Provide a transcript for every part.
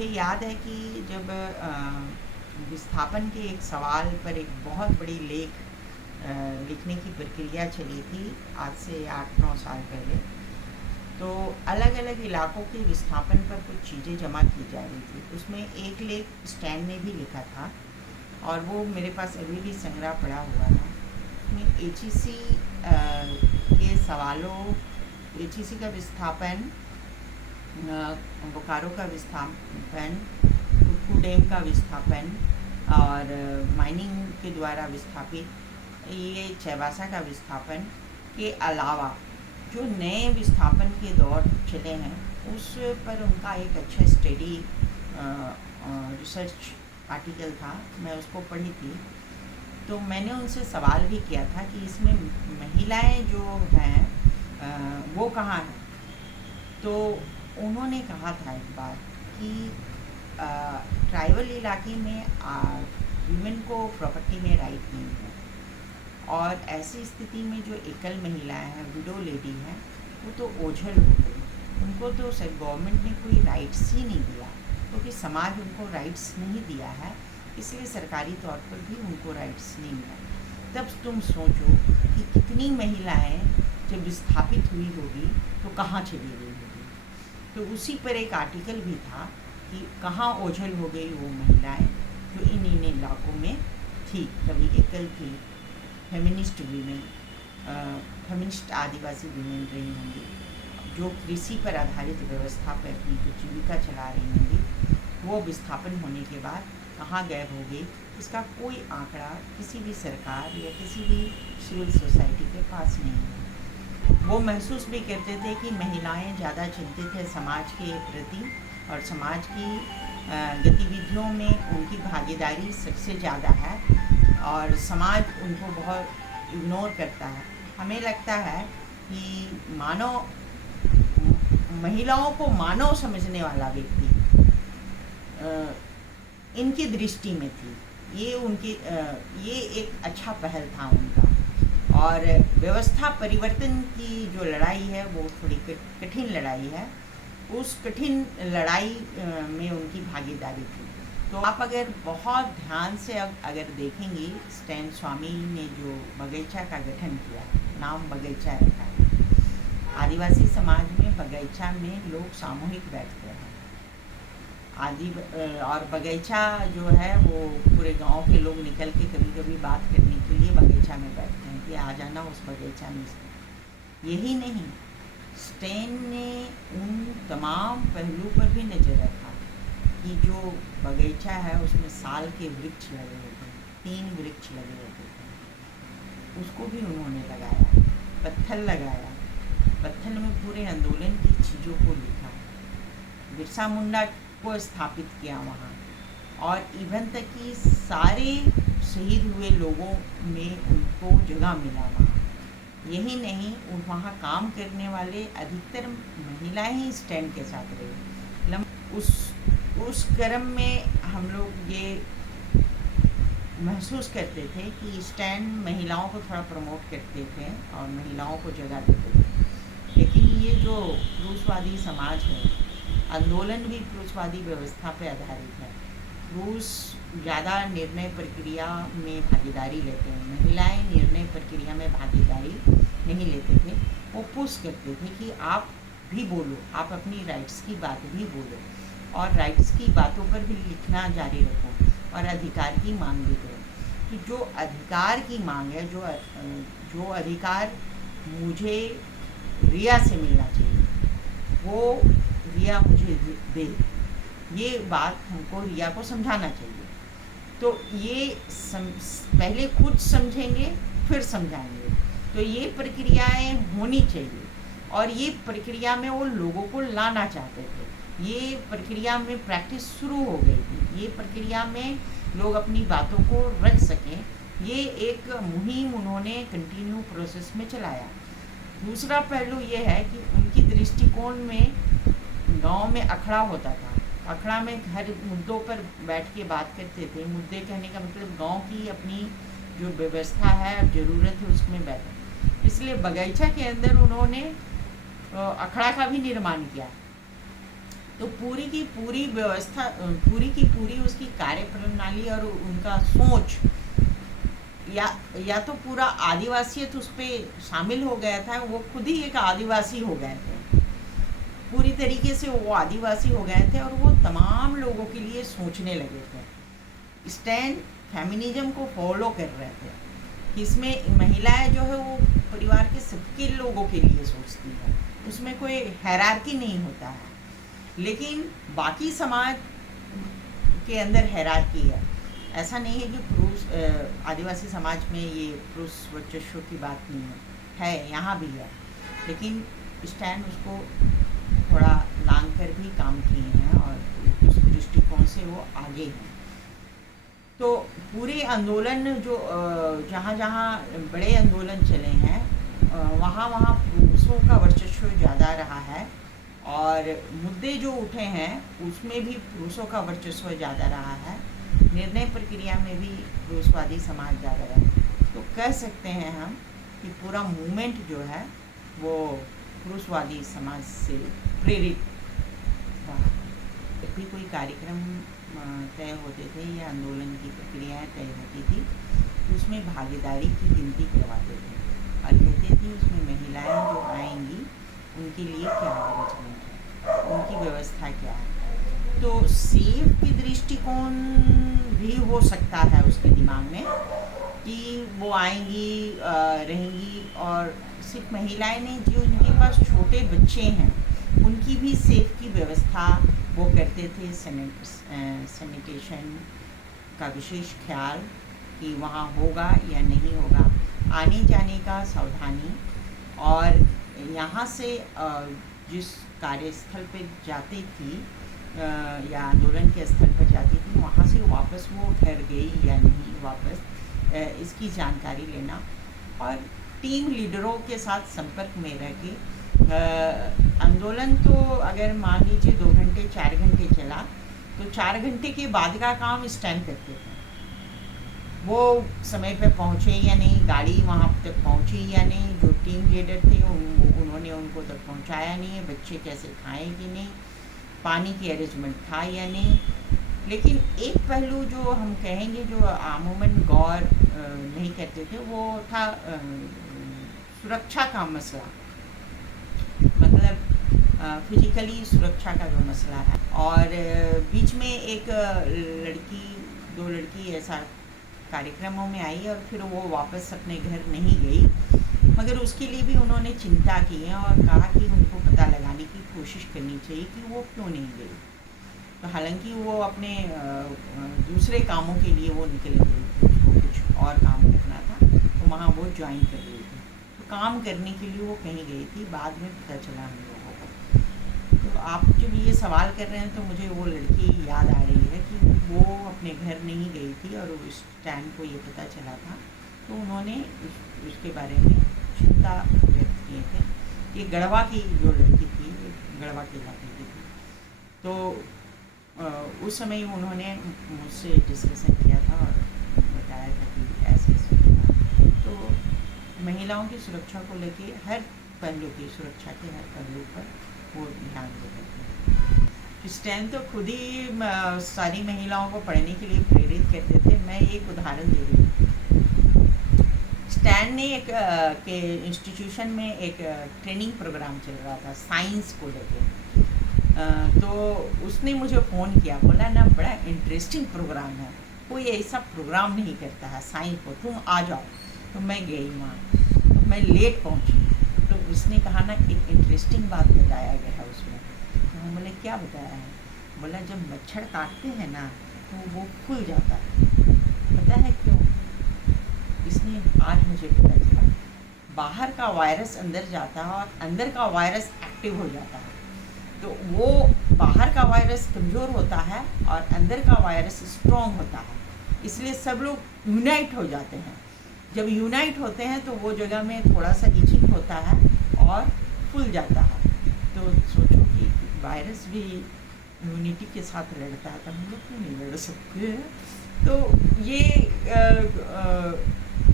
मुझे याद है कि जब विस्थापन के एक सवाल पर एक बहुत बड़ी लेख लिखने की प्रक्रिया चली थी आज से 8-9 साल पहले। तो अलग अलग इलाकों के विस्थापन पर कुछ चीज़ें जमा की जा रही थी। उसमें एक लेख स्टैन ने भी लिखा था और वो मेरे पास अभी भी संग्रह पड़ा हुआ है। उसमें एचईसी के सवालों, एचईसी का विस्थापन, बोकारो का विस्थापन, कुक्कू डैम का विस्थापन और माइनिंग के द्वारा विस्थापित ये चैबासा का विस्थापन के अलावा जो नए विस्थापन के दौर चले हैं उस पर उनका एक अच्छा स्टडी रिसर्च आर्टिकल था। मैं उसको पढ़ी थी तो मैंने उनसे सवाल भी किया था कि इसमें महिलाएं जो हैं वो कहाँ हैं। तो उन्होंने कहा था एक बार कि ट्राइबल इलाके में वीमेन को प्रॉपर्टी में राइट नहीं है और ऐसी स्थिति में जो एकल महिलाएं हैं, विडो लेडी हैं, वो तो ओझल हो गई। उनको तो सर गवर्नमेंट ने कोई राइट्स ही नहीं दिया क्योंकि समाज उनको राइट्स नहीं दिया है, इसलिए सरकारी तौर पर भी उनको राइट्स नहीं है। तब तुम सोचो कि कितनी महिलाएं जब विस्थापित हुई होगी तो कहाँ चली गई होगी। तो उसी पर एक आर्टिकल भी था कि कहाँ ओझल हो गई वो महिलाएं जो इन इलाकों में थी, कभी एकल थी, फेमिनिस्ट वीमेन, फेमिनिस्ट आदिवासी वीमेन रही होंगी, जो कृषि पर आधारित व्यवस्था पर अपनी जीविका चला रही होंगी। वो विस्थापन होने के बाद कहाँ गायब हो गई, इसका कोई आंकड़ा किसी भी सरकार या किसी भी सिविल सोसाइटी के पास नहीं है। वो महसूस भी करते थे कि महिलाएं ज़्यादा चिंतित है समाज के प्रति और समाज की गतिविधियों में उनकी भागीदारी सबसे ज़्यादा है और समाज उनको बहुत इग्नोर करता है। हमें लगता है कि महिलाओं को मानव समझने वाला व्यक्ति इनकी दृष्टि में थी। ये एक अच्छा पहल था उनका। और व्यवस्था परिवर्तन की जो लड़ाई है वो थोड़ी कठिन लड़ाई है। उस कठिन लड़ाई में उनकी भागीदारी थी। तो आप अगर बहुत ध्यान से अगर देखेंगे, स्टैन स्वामी ने जो बगीचा का गठन किया, नाम बगीचा रखा है। आदिवासी समाज में बगीचा में लोग सामूहिक बैठते हैं। और बगीचा जो है वो पूरे गांव के लोग निकल के कभी कभी बात करने के लिए बगीचा में बैठते हैं कि आ जाना उस बगीचा में। यही नहीं, स्टैन ने उन तमाम पहलू पर भी नज़र रखा कि जो बगीचा है उसमें साल के वृक्ष लगे होते हैं, 3 वृक्ष लगे होते थे, उसको भी उन्होंने लगाया। पत्थर लगाया, पत्थर में पूरे आंदोलन की चीज़ों को लिखा, बिरसा मुंडा को स्थापित किया वहाँ, और इवन तक कि सारे शहीद हुए लोगों में उनको जगह मिला वहाँ। यही नहीं, वहाँ काम करने वाले अधिकतर महिलाएं ही स्टैन के साथ रही। उस क्रम में हम लोग ये महसूस करते थे कि स्टैन महिलाओं को थोड़ा प्रमोट करते थे और महिलाओं को जगह देते थे। लेकिन ये जो पुरुषवादी समाज है, आंदोलन भी पुरुषवादी व्यवस्था पर आधारित है। पुरुष ज़्यादा निर्णय प्रक्रिया में भागीदारी लेते हैं, महिलाएं निर्णय प्रक्रिया में भागीदारी नहीं लेते थे। वो पुश करते थे कि आप भी बोलो, आप अपनी राइट्स की बात भी बोलो और राइट्स की बातों पर भी लिखना जारी रखो और अधिकार की मांग भी करो। कि जो अधिकार की मांग है, जो अधिकार मुझे रिया से मिलना चाहिए, वो रिया मुझे दे, ये बात हमको रिया को समझाना चाहिए। तो ये पहले खुद समझेंगे फिर समझाएंगे। तो ये प्रक्रियाएं होनी चाहिए और ये प्रक्रिया में वो लोगों को लाना चाहते थे। ये प्रक्रिया में प्रैक्टिस शुरू हो गई थी। ये प्रक्रिया में लोग अपनी बातों को रख सकें, ये एक मुहिम उन्होंने कंटिन्यू प्रोसेस में चलाया। दूसरा पहलू ये है कि उनकी दृष्टिकोण में गांव में अखड़ा होता था। अखड़ा में हर मुद्दों पर बैठ के बात करते थे। मुद्दे कहने का मतलब गांव की अपनी जो व्यवस्था है, ज़रूरत है, उसमें बैठे। इसलिए बगीचा के अंदर उन्होंने अखड़ा का भी निर्माण किया। तो पूरी की पूरी व्यवस्था, पूरी की पूरी उसकी कार्य प्रणाली और उनका सोच, या तो पूरा आदिवासियत उस पर शामिल हो गया था, वो खुद ही एक आदिवासी हो गए थे, पूरी तरीके से वो आदिवासी हो गए थे और वो तमाम लोगों के लिए सोचने लगे थे। स्टैन फेमिनिज्म को फॉलो कर रहे थे, इसमें महिलाएं जो है वो परिवार के सबके लोगों के लिए सोचती है, उसमें कोई हायरार्की नहीं होता है। लेकिन बाकी समाज के अंदर हायरार्की है। ऐसा नहीं है कि पुरुष, आदिवासी समाज में ये पुरुष वर्चस्व की बात नहीं है, यहाँ भी है, लेकिन स्टैन उसको थोड़ा लांग कर भी काम किए हैं और उस दृष्टिकोण से वो आगे हैं। तो पूरे आंदोलन जो जहाँ जहाँ बड़े आंदोलन चले हैं, वहाँ वहाँ पुरुषों का वर्चस्व ज़्यादा रहा है, और मुद्दे जो उठे हैं उसमें भी पुरुषों का वर्चस्व ज़्यादा रहा है, निर्णय प्रक्रिया में भी पुरुषवादी समाज ज़्यादा रहा है। तो कह सकते हैं हम कि पूरा मूवमेंट जो है वो पुरुषवादी समाज से प्रेरित रहा। जब भी कोई कार्यक्रम तय होते थे या आंदोलन की प्रक्रियाएँ तय होती थी, तो उसमें भागीदारी की गिनती करवाते थे और कहते थे उसमें महिलाएं जो आएंगी उनके लिए क्या अरेंजमेंट है, उनकी व्यवस्था क्या है। तो सेफ की दृष्टिकोण भी हो सकता है उसके दिमाग में कि वो आएंगी, रहेंगी, और सिर्फ महिलाएं नहीं, जो उनके पास छोटे बच्चे हैं उनकी भी सेफ की व्यवस्था वो करते थे। सैनिटेशन का विशेष ख्याल कि वहाँ होगा या नहीं होगा, आने जाने का सावधानी, और यहाँ से जिस कार्यस्थल पे जाती थी या आंदोलन के स्थल पर जाती थी, वहाँ से वापस वो घर गई या नहीं वापस, इसकी जानकारी लेना, और टीम लीडरों के साथ संपर्क में रह के आंदोलन तो अगर मान लीजिए 2 घंटे 4 घंटे चला, तो 4 घंटे के बाद का काम स्टैंड करते थे। वो समय पे पहुँचे या नहीं, गाड़ी वहाँ तक पहुँची या नहीं, जो टीम लीडर थे उन्होंने उनको तक पहुँचाया नहीं है, बच्चे कैसे खाएं कि नहीं, पानी की अरेंजमेंट था या नहीं। लेकिन एक पहलू जो हम कहेंगे जो अमूमन गौर नहीं करते थे, वो था सुरक्षा का मसला, मतलब फिजिकली सुरक्षा का जो मसला है। और बीच में एक दो लड़की ऐसा कार्यक्रमों में आई और फिर वो वापस अपने घर नहीं गई, मगर उसके लिए भी उन्होंने चिंता की है और कहा कि उनको पता लगाने की कोशिश करनी चाहिए कि वो क्यों नहीं गई। तो हालांकि वो अपने दूसरे कामों के लिए वो निकल गई थी, उसको कुछ और काम करना था, तो वहाँ वो ज्वाइन कर रही थी, तो काम करने के लिए वो कहीं गई थी, बाद में पता चला हम लोगों को। तो आप जब ये सवाल कर रहे हैं तो मुझे वो लड़की याद आ रही है कि वो अपने घर नहीं गई थी और उस टाइम को ये पता चला था, तो उन्होंने उसके बारे में चिंता व्यक्त किए थे। ये गढ़वा की जो लड़की थी, गढ़वा के इलाके की थी, तो उस समय उन्होंने मुझसे डिस्कशन किया था और बताया था कि ऐसे ऐसे। तो महिलाओं की सुरक्षा को लेके हर पहलू की, सुरक्षा के हर पहलू पर वो ध्यान देते थे। स्टैन तो खुद ही सारी महिलाओं को पढ़ने के लिए प्रेरित करते थे। मैं एक उदाहरण दे रही हूँ। स्टैन ने एक के इंस्टीट्यूशन में एक ट्रेनिंग प्रोग्राम चल रहा था साइंस को लेके, तो उसने मुझे फ़ोन किया, बोला ना बड़ा इंटरेस्टिंग प्रोग्राम है, कोई ऐसा प्रोग्राम नहीं करता है साइंस को, तुम आ जाओ। तो मैं गई वहाँ, तो मैं लेट पहुँची, तो उसने कहा ना एक इंटरेस्टिंग बात बताया गया है उसमें। तो हम बोले क्या बताया है? बोला जब मच्छर काटते हैं ना तो वो फूल जाता है, पता है क्यों? इसने आज मुझे पता चला, बाहर का वायरस अंदर जाता है और अंदर का वायरस एक्टिव हो जाता है, तो वो बाहर का वायरस कमज़ोर होता है और अंदर का वायरस स्ट्रॉन्ग होता है, इसलिए सब लोग यूनाइट हो जाते हैं। जब यूनाइट होते हैं तो वो जगह में थोड़ा सा इचिंग होता है और फूल जाता है। तो सोचो कि वायरस भी यूनिटी के साथ लड़ता है, तो हम लोग क्यों नहीं लड़ सकते? तो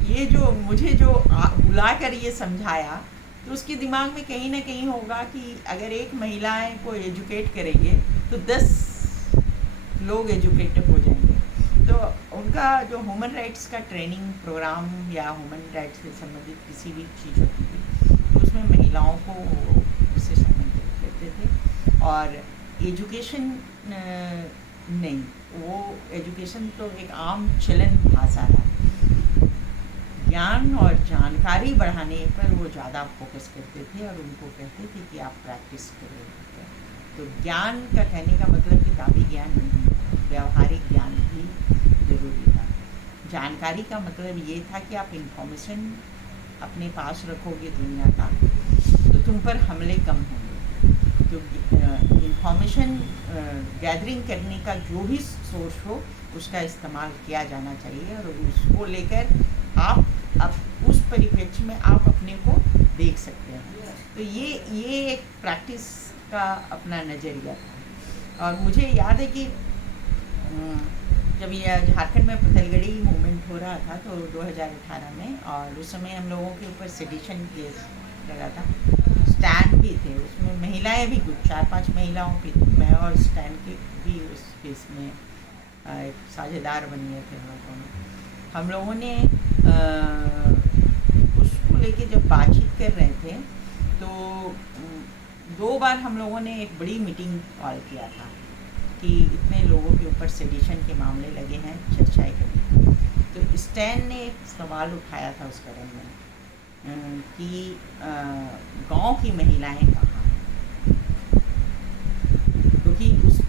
ये जो मुझे जो बुला कर ये समझाया, तो उसके दिमाग में कहीं ना कहीं होगा कि अगर एक महिलाएं को एजुकेट करेंगे तो 10 लोग एजुकेटेड हो जाएंगे। तो उनका जो ह्यूमन राइट्स का ट्रेनिंग प्रोग्राम या ह्यूमन राइट्स से संबंधित किसी भी चीज़ होती थी तो उसमें महिलाओं को विशेष आमंत्रित करते थे। और एजुकेशन नहीं, वो एजुकेशन तो एक आम चलन भाषा है, ज्ञान और जानकारी बढ़ाने पर वो ज़्यादा फोकस करते थे और उनको कहते थे कि आप प्रैक्टिस करो। तो ज्ञान का कहने का मतलब किताबी ज्ञान नहीं, व्यावहारिक ज्ञान भी जरूरी था। जानकारी का मतलब ये था कि आप इंफॉर्मेशन अपने पास रखोगे दुनिया का तो तुम पर हमले कम होंगे। तो इंफॉर्मेशन गैदरिंग करने का जो भी सोर्स हो उसका इस्तेमाल किया जाना चाहिए और उसको लेकर आप उस परिप्रेक्ष्य में आप अपने को देख सकते हैं। तो ये एक प्रैक्टिस का अपना नज़रिया था। और मुझे याद है कि जब ये झारखंड में पथलगड़ी मूवमेंट हो रहा था तो 2018 में, और उस समय हम लोगों के ऊपर सेडिशन केस लगा था, स्टैंड भी थे उसमें, महिलाएं भी कुछ 4-5 महिलाओं की थी, मैं और स्टैंड की भी उस केस में एक साझेदार बन गए थे हम लोगों ने उसको लेके जब बातचीत कर रहे थे तो 2 बार हम लोगों ने एक बड़ी मीटिंग कॉल किया था कि इतने लोगों के ऊपर सेडिशन के मामले लगे हैं, चर्चाएं करें। तो स्टैन ने एक सवाल उठाया था उस करण में कि गांव की महिलाएं कहाँ हैं, क्योंकि उस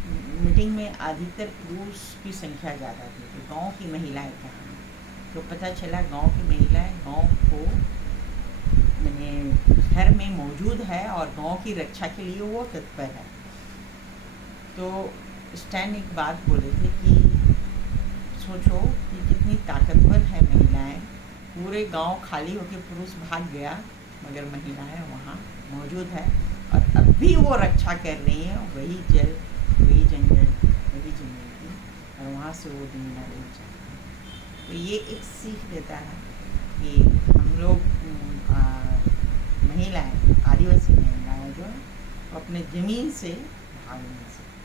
मीटिंग में अधिकतर पुरुष की संख्या ज़्यादा थी। तो गांव की महिलाएं कहाँ हैं? तो पता चला गांव की महिलाएं गांव को मैंने घर में मौजूद है और गांव की रक्षा के लिए वो तत्पर है। तो स्टैन एक बात बोले थे कि सोचो कि कितनी ताकतवर है महिलाएं, पूरे गांव खाली होकर पुरुष भाग गया मगर महिलाएं वहाँ मौजूद है और अब भी वो रक्षा कर रही हैं, वही जल, वही जंगल, वही जमीन की, और वहाँ से वो दुनिया नहीं चाहती। तो ये एक सीख देता है कि हम लोग महिलाएं, आदिवासी महिलाएं जो अपने ज़मीन से भाग नहीं सकती।